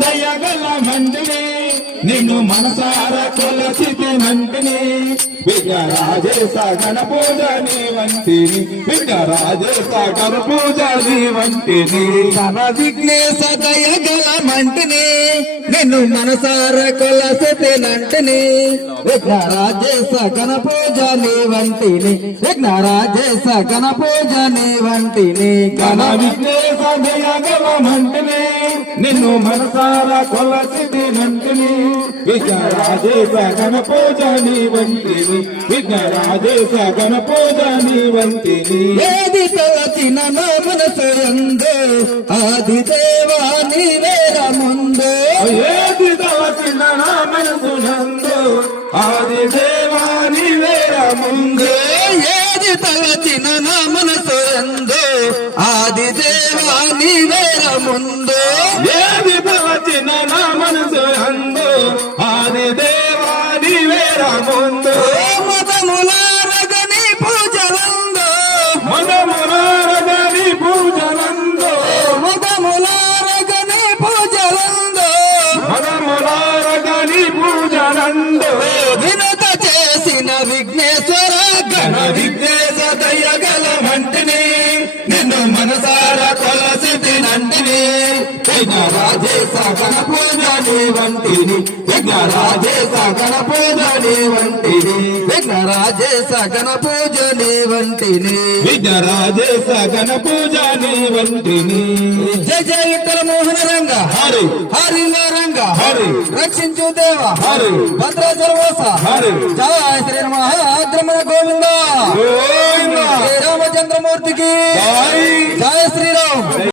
దయగల మంటిని నిన్ను మనసార కొలచితినంటిని విఘ్నరాజేశ గణపూజ నీ వంటిని విఘ్నరాజేశ గణపూజ నీ వంటిని ఘన విఘ్నేశ దయగల మంటిని నిన్ను మనసార కొలసితినంటిని విఘ్నరాజేశ గణపూజ నీ వంటిని విఘ్నరాజేశ గణపూజ నీ వంటిని ఘన విఘ్నేశ దయగల మంటిని నిన్ను మనసార కొలచితినంటిని విఘ్నరాజేశ గణపూజ నీ వంటిని విఘ్నరాజేశ గణపూజ నీ వంటిని ఏది తలచిన నా మనసు యందు ఆది దేవా నీవేర ముందు ఏది తలచిన నా మనసు నందు ఆది దేవా నీవేర ముందు ఏది తలచిన నా మనసు యందు ఆది దేవా నీవేర ముందు ఏది తలచిన నా మనసు నందు ఆది దేవా నీవేర ముందు మదములారగని పూజలందు మనమునారగని పూజనందు మదములారగని పూజలందు మనమునారగని పూజనందు వినత చేసిన విఘ్నేశ్వర ఘన విఘ్నేశ దయగల మంటిని నిన్ను మనసార కొలసితినంటిని విఘ్నరాజేశ గణపూజ నీ వంటిని విఘ్నరాజేశ గణపూజ నీ వంటిని విఘ్నరాజేశ గణపూజ నీ వంటిని విఘ్నరాజేశ గణపూజ నీ వంటిని జయ జయ విఠల మోహన రంగ హరి హరి రంగ హరి రక్షించు దేవ హరి భద్రాచలవాస హరి జయ శ్రీ మహాద్రమణ గోవింద గోవింద శ్రీరామచంద్రమూర్తికి జై జయ శ్రీరామ్.